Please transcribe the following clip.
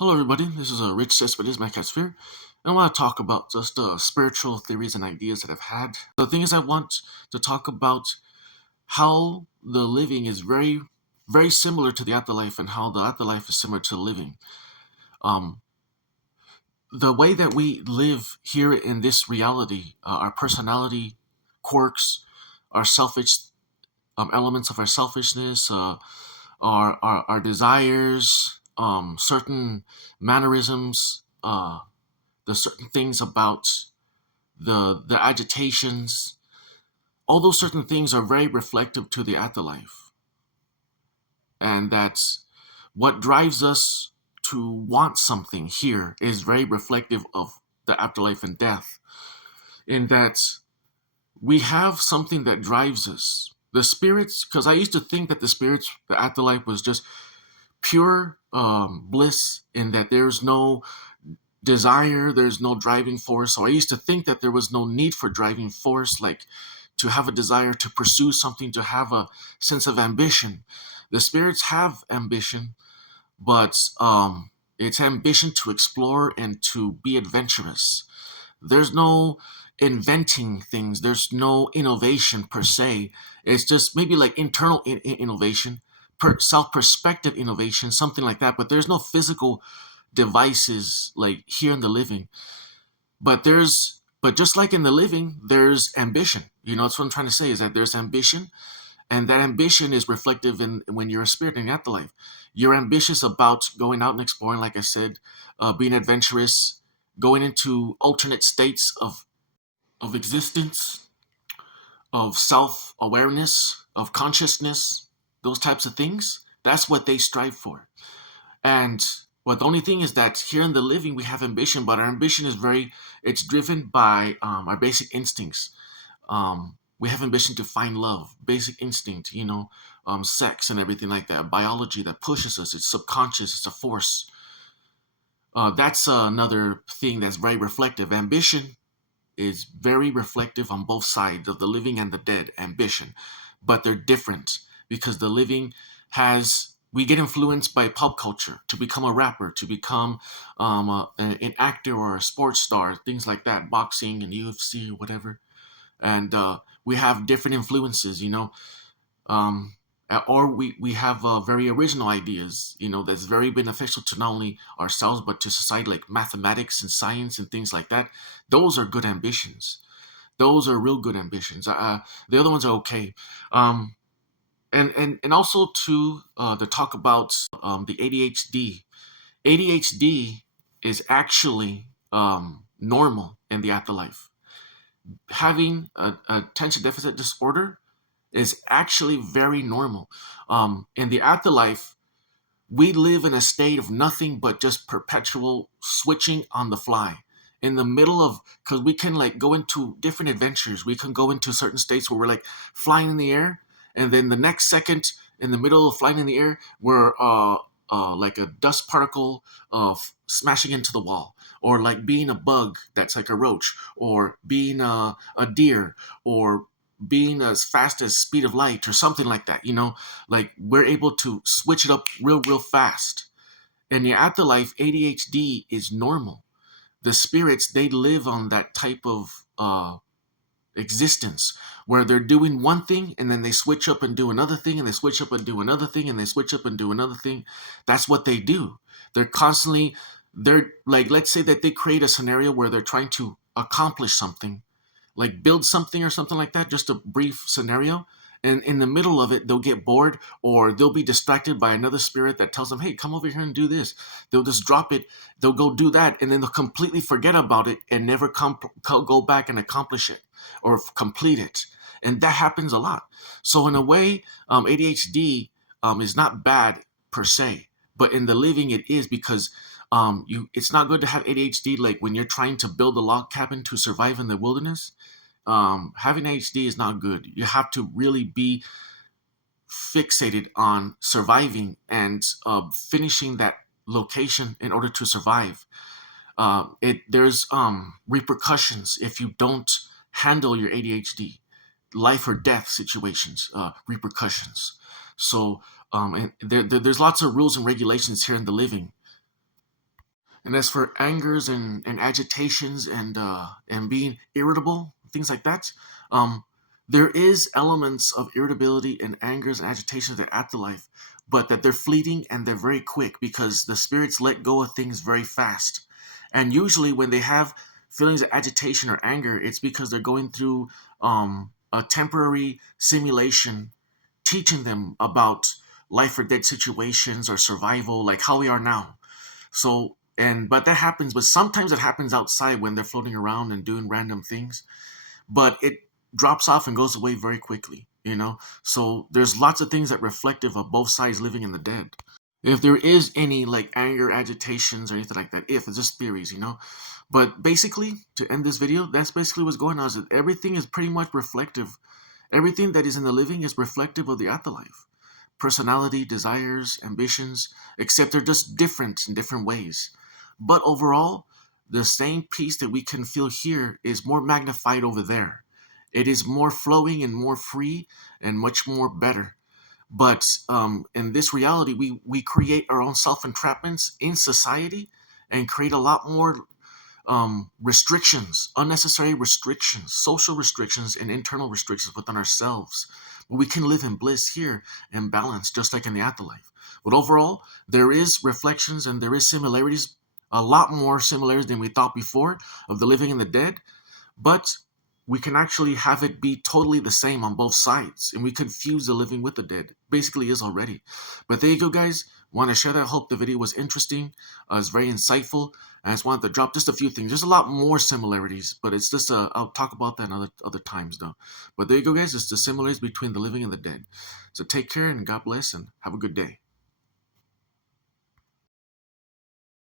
Hello, everybody. This is Rich Cespedes, my catsphere. And I want to talk about just spiritual theories and ideas that I've had. The thing is, I want to talk about how the living is very, very similar to the afterlife, and how the afterlife is similar to the living. Um, the way that we live here in this reality, our personality quirks, our selfish elements of our selfishness, our desires, certain mannerisms. The certain things about the agitations, all those certain things are very reflective to the afterlife, and that's what drives us to want something here is very reflective of the afterlife and death. In that we have something that drives us. The spirits, because I used to think that the afterlife was just pure bliss, in that there's no desire, there's no driving force. So I used to think that there was no need for driving force, like to have a desire to pursue something, to have a sense of ambition. The spirits have ambition, but it's ambition to explore and to be adventurous. There's no inventing things, there's no innovation per se. It's just maybe like internal innovation, self perspective innovation, something like that. But there's no physical devices like here in the living. But just like in the living, there's ambition. That's what I'm trying to say, is that there's ambition, and that ambition is reflective in when you're a spirit in the afterlife. You're ambitious about going out and exploring, like I said, being adventurous, going into alternate states of existence, of self awareness, of consciousness, those types of things. That's what they strive for. And well, the only thing is that here in the living we have ambition, but our ambition is it's driven by our basic instincts. We have ambition to find love, basic instinct, sex and everything like that, biology that pushes us. It's subconscious, it's a force. That's another thing that's very reflective. Ambition is very reflective on both sides of the living and the dead, ambition. But they're different, because the living we get influenced by pop culture to become a rapper, to become an actor or a sports star, things like that, boxing and UFC or whatever. And we have different influences, um, or we have very original ideas, that's very beneficial to not only ourselves but to society, like mathematics and science and things like that. Those are good ambitions. Those are real good ambitions. The other ones are okay. And also to talk about the ADHD. ADHD is actually normal in the afterlife. Having attention deficit disorder is actually very normal. In the afterlife, we live in a state of nothing but just perpetual switching on the fly. In the middle of, because we can like go into different adventures, we can go into certain states where we're like flying in the air, and then the next second, in the middle of flying in the air, we're like a dust particle of smashing into the wall, or like being a bug that's like a roach, or being a deer, or being as fast as speed of light or something like that. Like we're able to switch it up real fast. In the afterlife, ADHD is normal. The spirits, they live on that type of existence, where they're doing one thing and then they switch up and do another thing, and they switch up and do another thing, and they switch up and do another thing. That's what they do. They're constantly, they're like, let's say that they create a scenario where they're trying to accomplish something, like build something or something like that, just a brief scenario. And in the middle of it, they'll get bored, or they'll be distracted by another spirit that tells them, hey, come over here and do this. They'll just drop it, they'll go do that, and then they'll completely forget about it and never go back and accomplish it or complete it. And that happens a lot. So, in a way, ADHD is not bad per se, but in the living, it is, because it's not good to have ADHD like when you're trying to build a log cabin to survive in the wilderness. Having ADHD is not good. You have to really be fixated on surviving and finishing that location in order to survive. There's repercussions if you don't handle your ADHD, life or death situations, repercussions. So and there's lots of rules and regulations here in the living. And as for angers and agitations and being irritable, things like that, um, there is elements of irritability and angers and agitations that afterlife, but that they're fleeting and they're very quick because the spirits let go of things very fast. And usually, when they have feelings of agitation or anger, it's because they're going through a temporary simulation, teaching them about life or death situations or survival, like how we are now. So, and but that happens, but sometimes it happens outside when they're floating around and doing random things, but it drops off and goes away very quickly, you know? So there's lots of things that reflective of both sides living in the dead. If there is any like anger, agitations, or anything like that, if it's just theories, you know? But basically, to end this video, that's basically what's going on. Is that everything is pretty much reflective. Everything that is in the living is reflective of the afterlife. Personality, desires, ambitions, except they're just different in different ways. But overall, the same peace that we can feel here is more magnified over there. It is more flowing and more free and much more better. But in this reality, we create our own self entrapments in society and create a lot more restrictions, unnecessary restrictions, social restrictions, and internal restrictions within ourselves. But we can live in bliss here and balance, just like in the afterlife. But overall, there is reflections and there is similarities, a lot more similarities than we thought before of the living and the dead. But we can actually have it be totally the same on both sides, and we confuse the living with the dead. Basically, is already. But there you go, guys. Want to share that? Hope the video was interesting. It's very insightful. I just wanted to drop just a few things. There's a lot more similarities, but it's just I'll talk about that in other times though. But there you go, guys. It's the similarities between the living and the dead. So take care and God bless and have a good day.